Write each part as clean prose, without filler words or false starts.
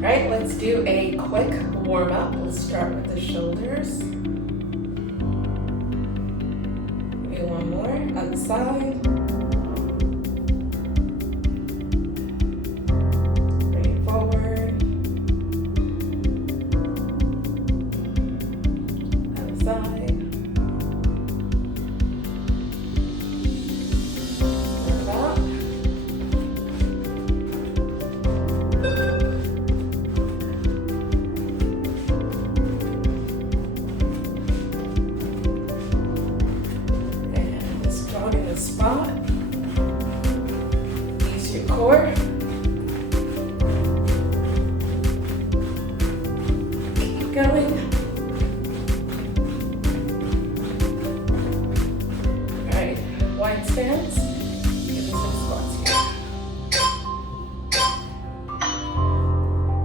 All right, let's do a quick warm up. Let's start with the shoulders. Maybe one more, other side. Bring it forward. Other side. Spot. Use your core. Keep going. All right, wide stance. Give me some squats here.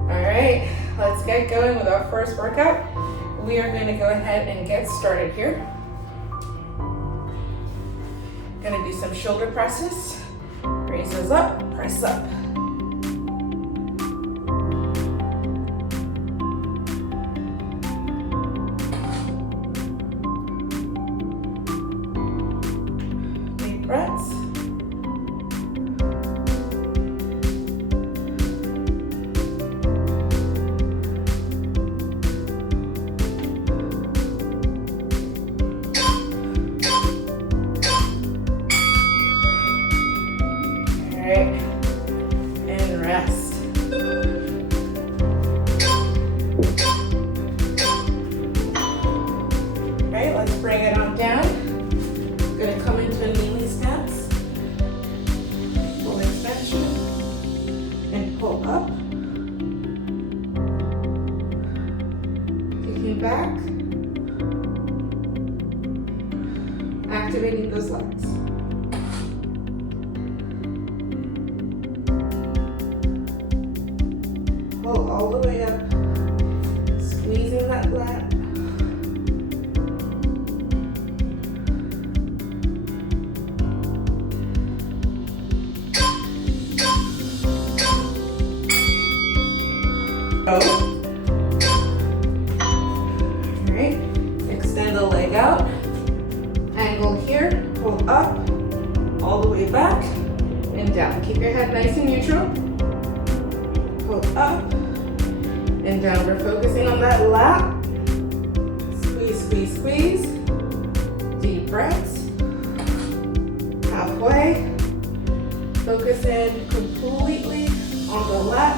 All right, let's get going with our first workout. We are going to go ahead and get started here. Gonna do some shoulder presses. Raise those up, press up. Deep breaths. And rest. Right, let's bring it on down. Gonna come into a kneeling stance. Full extension. And pull up. Kicking back. Activating those legs. Pull all the way up, squeezing that lat. Oh. All right, extend the leg out. Angle here, pull up, all the way back and down. Keep your head nice and neutral. Pull up and down. We're focusing on that lat. Squeeze, squeeze, squeeze. Deep breaths. Halfway. Focus in completely on the lat.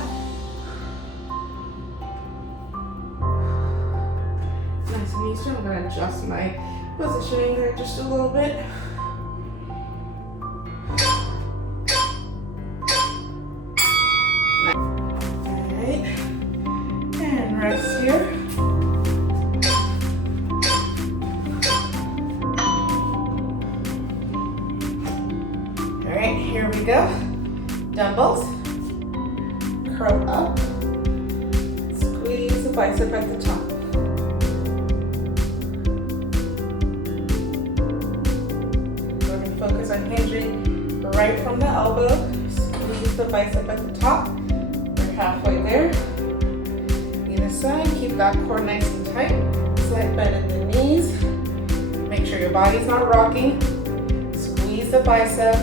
Nice and easy. I'm going to adjust my positioning there just a little bit. Rest here. All right, here we go. Dumbbells. Curl up. Squeeze the bicep at the top. We're going to focus on hinging right from the elbow. Squeeze the bicep at the top. We're halfway there. Side, keep that core nice and tight. Slight bend in the knees. Make sure your body's not rocking. Squeeze the bicep.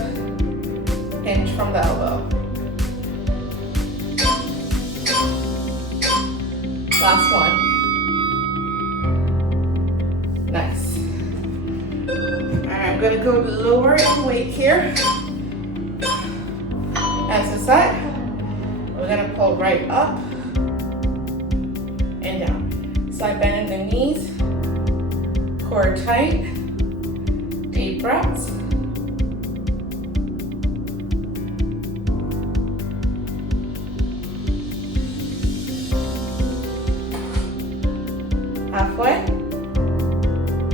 Hinge from the elbow. Last one. Nice. Alright, I'm gonna go lower in weight here. As a side. We're gonna pull right up. And down. Slight bend in the knees. Core tight. Deep breaths. Halfway.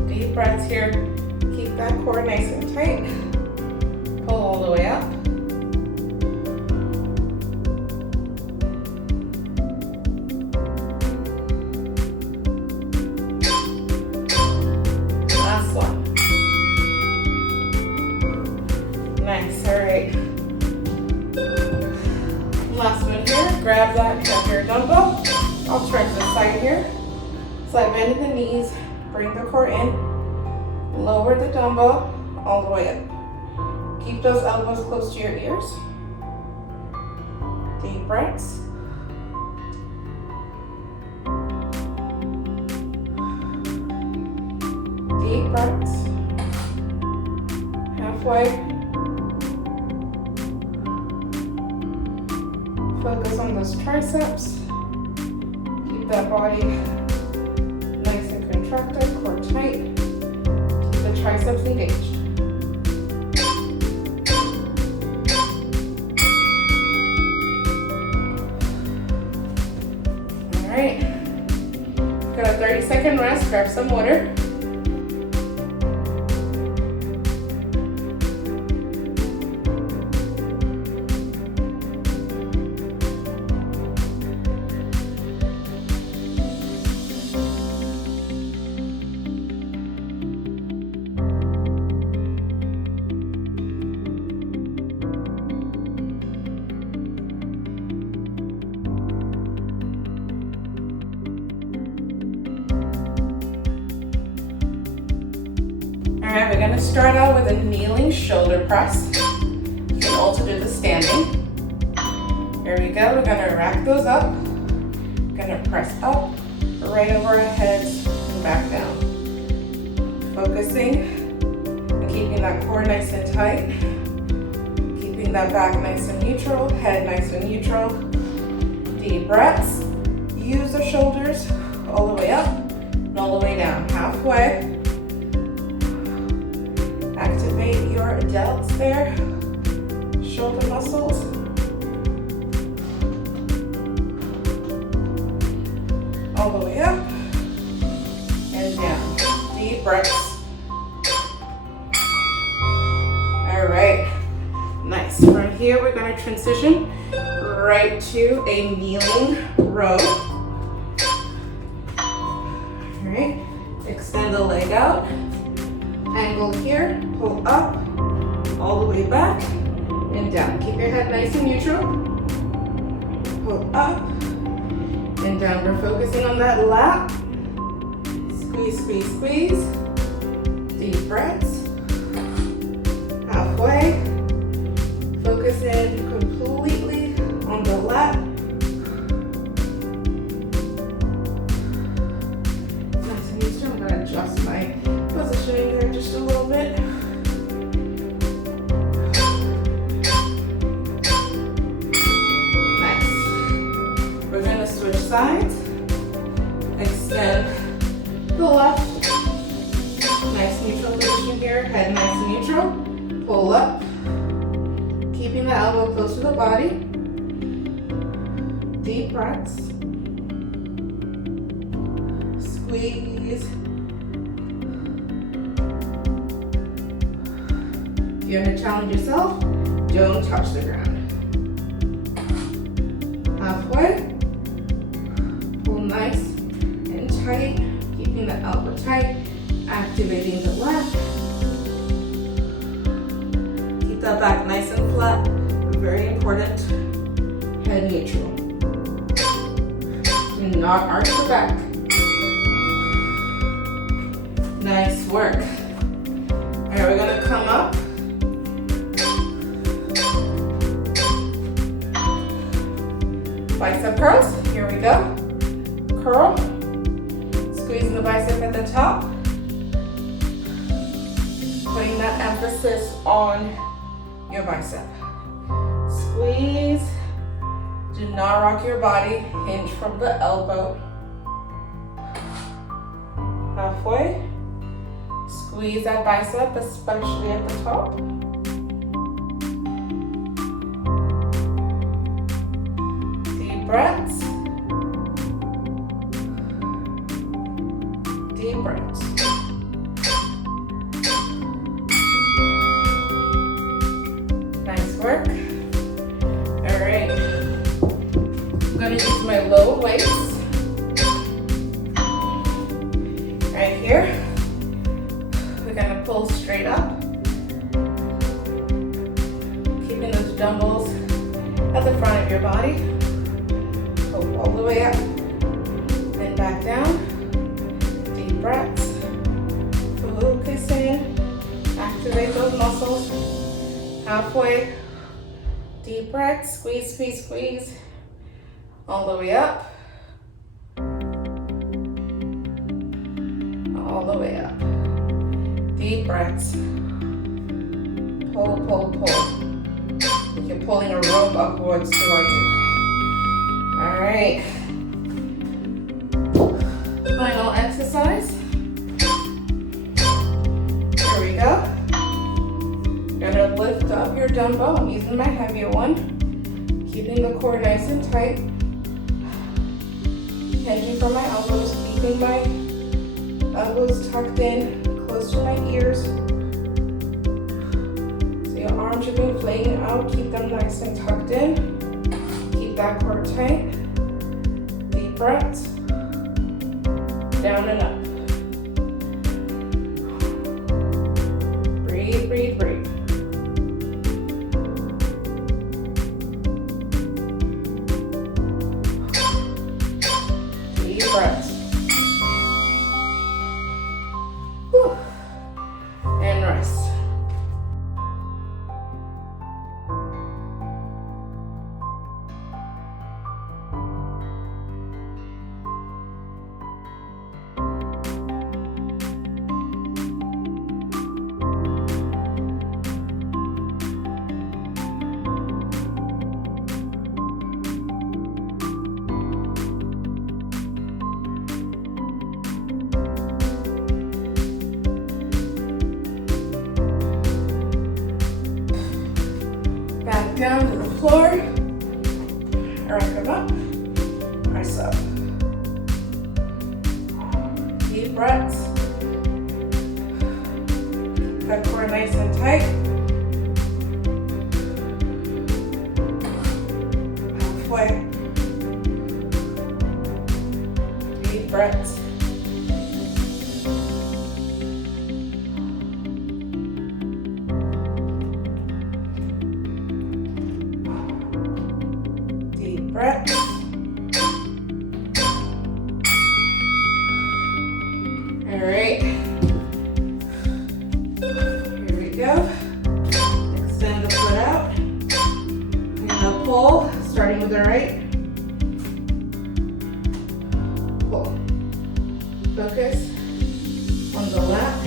Deep breaths here. Keep that core nice and tight. Pull all the way up. Nice, all right. Last one here. grab that heavier dumbbell. I'll turn to the side here. Side bend in the knees, bring the core in, lower the dumbbell all the way up. Keep those elbows close to your ears. Deep breaths. Deep breaths. Halfway. Focus on those triceps. Keep that body nice and contracted, core tight. Keep the triceps engaged. All right. Got a 30-second rest. Grab some water. All right, we're gonna start out with a kneeling shoulder press. You can also do the standing. Here we go, we're gonna rack those up. Gonna press up, right over our heads, and back down. Focusing on keeping that core nice and tight. Keeping that back nice and neutral, head nice and neutral. Deep breaths. Use the shoulders all the way up and all the way down. Halfway. Activate your delts there, shoulder muscles. All the way up and down. Deep breaths. All right, nice. From here, we're gonna transition right to a kneeling row. All right, extend the leg out. Angle here, pull up, all the way back, and down. Keep your head nice and neutral. Pull up, and down. We're focusing on that lat. Squeeze, squeeze, squeeze. Deep breaths. Halfway. Focus in completely on the lat. Nice and neutral. I'm going to adjust my positioning there just a little bit. Nice. We're going to switch sides. Extend the left. Nice neutral position here. Head nice and neutral. Pull up. Keeping the elbow close to the body. Deep breaths. Squeeze. If you're going to challenge yourself, don't touch the ground. Halfway. Pull nice and tight, keeping the elbow tight, activating the left. Keep that back nice and flat, very important. Head neutral. Do not arch the back. Nice work. All right, we're gonna come up. Bicep curls, here we go. Curl, squeezing the bicep at the top. Putting that emphasis on your bicep. Squeeze, do not rock your body, hinge from the elbow. Halfway, squeeze that bicep, especially at the top. Breaths. Deep breaths. Nice work. All right. I'm going to use my low weights. Right here. We're going to pull straight up. Keeping those dumbbells at the front of your body. the way up. Then back down. Deep breaths. Focus in. Activate those muscles. Halfway. Deep breaths. Squeeze, squeeze, squeeze. All the way up. All the way up. Deep breaths. Pull, pull, pull. Like you're pulling a rope upwards towards you. All right. Final exercise. Here we go. You're gonna lift up your dumbbell. I'm using my heavier one. Keeping the core nice and tight. Hinging from my elbows. Keeping my elbows tucked in, close to my ears. So your arms should be flaying out. Keep them nice and tucked in. Keep that core tight. Deep breaths. Down and up. Breathe, breathe, breathe. Deep breaths. Whew. And rest. Down to the floor, right come up, press up. Deep breaths. That core nice and tight. Halfway. Deep breaths. Breath. All right. Here we go. Extend the foot out. And a pull, starting with the right. Pull. Focus on the left.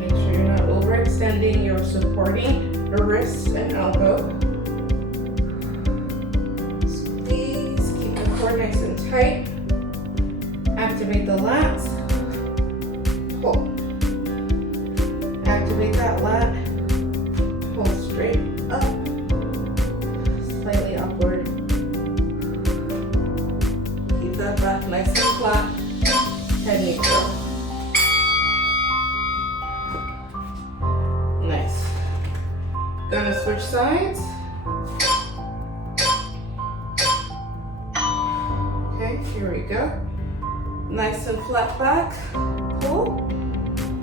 Make sure you're not overextending. You're supporting your wrists and elbow. Nice and tight. Activate the lats. Pull. Activate that lat. Pull straight up. Slightly upward. Keep that back nice and flat. Head neutral. Nice. Gonna switch sides. Here we go. Nice and flat back. Pull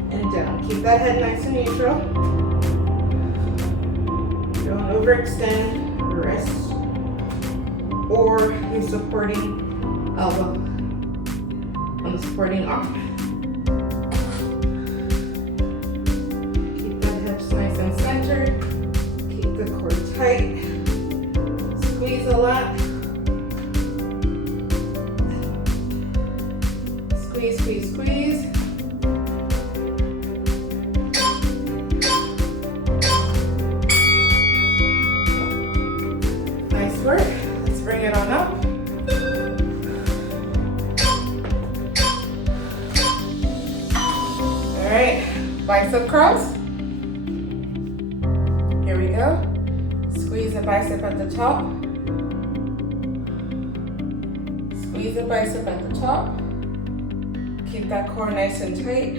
and down. Keep that head nice and neutral. Don't overextend your wrist or the supporting elbow on the supporting arm. Keep the hips nice and centered. Keep the core tight. Squeeze a lot. Squeeze, squeeze, squeeze. Nice work. Let's bring it on up. All right, bicep curls. Here we go. Squeeze the bicep at the top. Squeeze the bicep at the top. Keep that core nice and tight.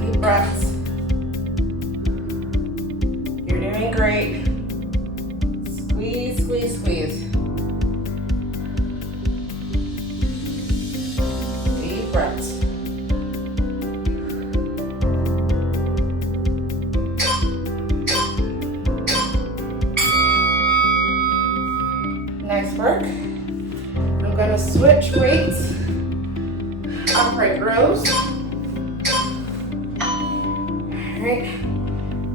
Deep breaths. You're doing great. Squeeze, squeeze, squeeze. Deep breaths. switch weights. Upright rows. Alright,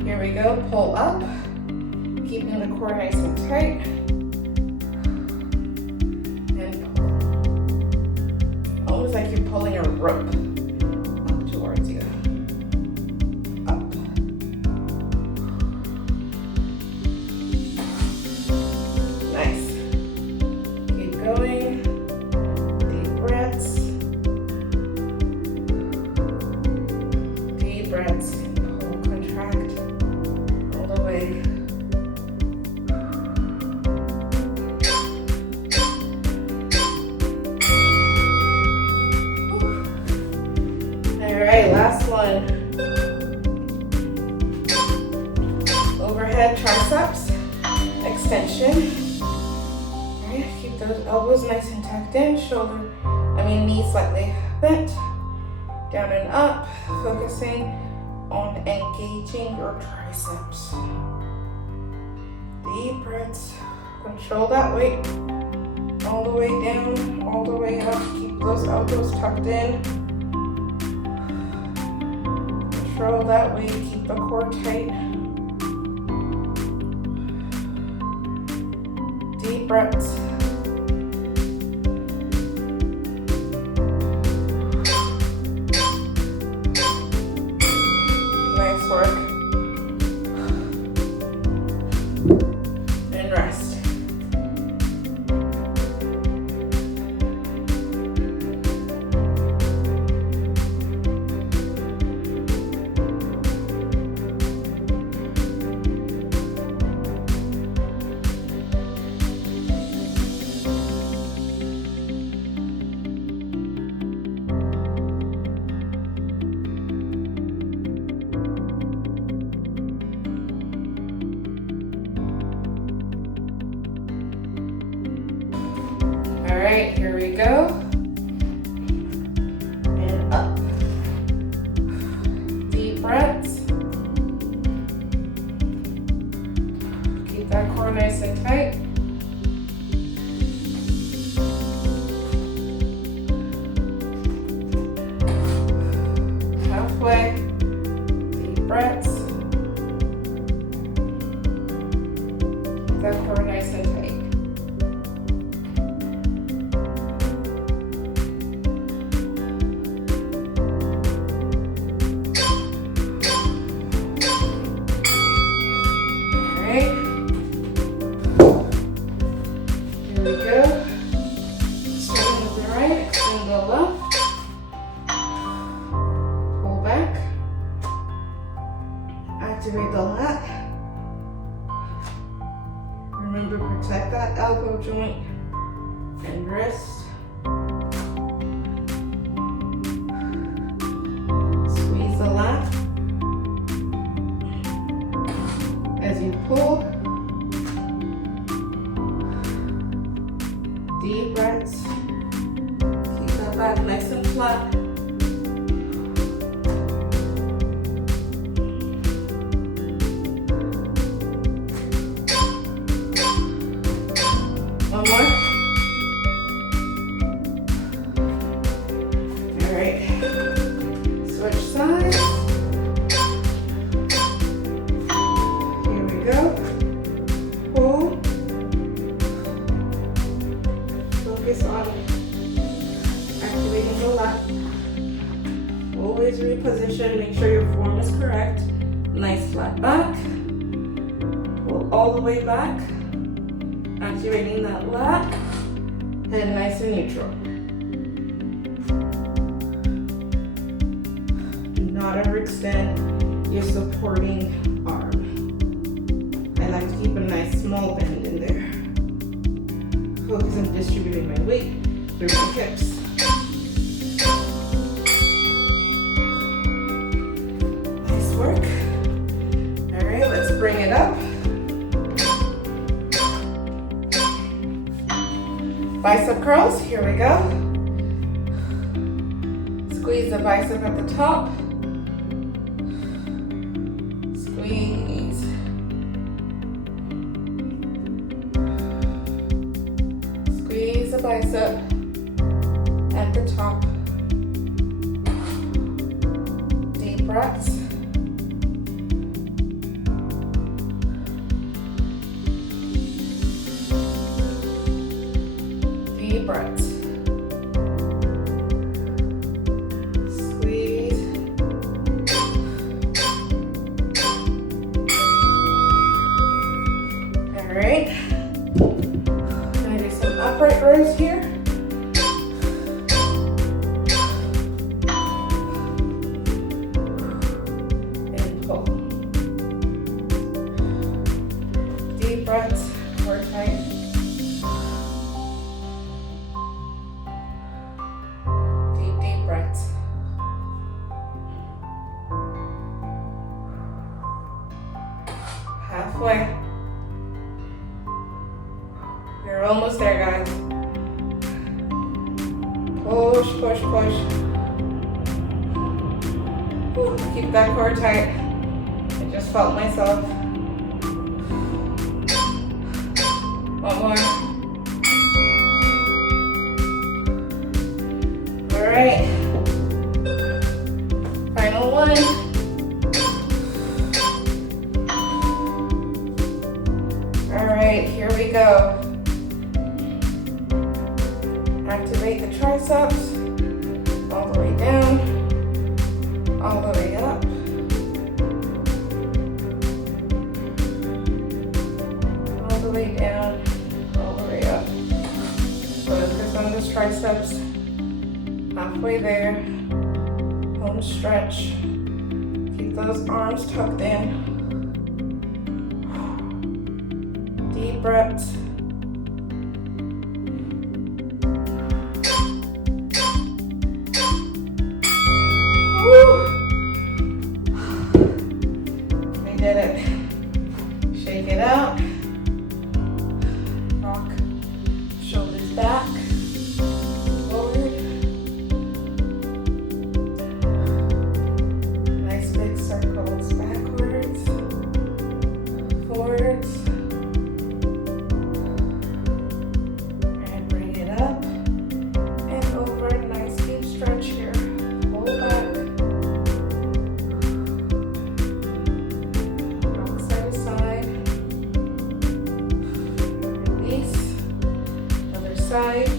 here we go. Pull up, keeping the core nice and tight. And pull. Almost like you're pulling a rope up towards you. Up. Nice. Keep going. Deep breaths. Deep breaths. Pull, contract all the way. All right, last one. Overhead triceps extension. All right, keep those elbows nice and tucked in. Knees slightly bent. Down and up, focusing on engaging your triceps. Deep breaths. Control that weight. All the way down, all the way up. Keep those elbows tucked in. Control that weight. Keep the core tight. Deep breaths. Nice work. And rest. All right, here we go. And up. Deep breaths. Keep that core nice and tight. Halfway. Deep breaths. Keep that core nice and tight. Here we go. Straighten with the right, extend the left. Pull back. Activate the lat. Remember, protect that elbow joint and wrist. Squeeze the lat. As you pull, deep breaths. Keep that back nice and flat. One more. All right. Switch sides. Here we go. Pull. Focus on activating the lat. Always reposition. Make sure your form is correct. Nice flat back. Pull all the way back. Activating that lat. And nice and neutral. Do not overextend your supporting arm. I like to keep a nice small bend in there. Focus on distributing my weight through my hips. Nice work. All right, let's bring it up. Bicep curls, here we go. Squeeze the bicep at the top. Squeeze. Squeeze the bicep. the top. Deep breaths. Deep breaths. Squeeze. All right. Gonna do some upright rows here. And pull. Deep breaths, core tight. Deep breaths. Halfway. We're almost there, guys. Push, push, push. Whew, keep that core tight. I just felt myself. One more. All right. Final one. All right, here we go. Activate the triceps, all the way down, all the way up. All the way down, all the way up. Focus on the triceps, halfway there. Home stretch. Keep those arms tucked in. Deep breaths. We did it. Shake it out. Rock. Shoulders back. Forward. Nice big circles. Backwards. Forwards. And bring it up. And over. Nice deep stretch here. Pull back. Side.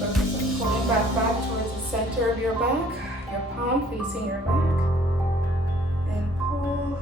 Focus on pulling back towards the center of your back, your palm facing your back, and pull.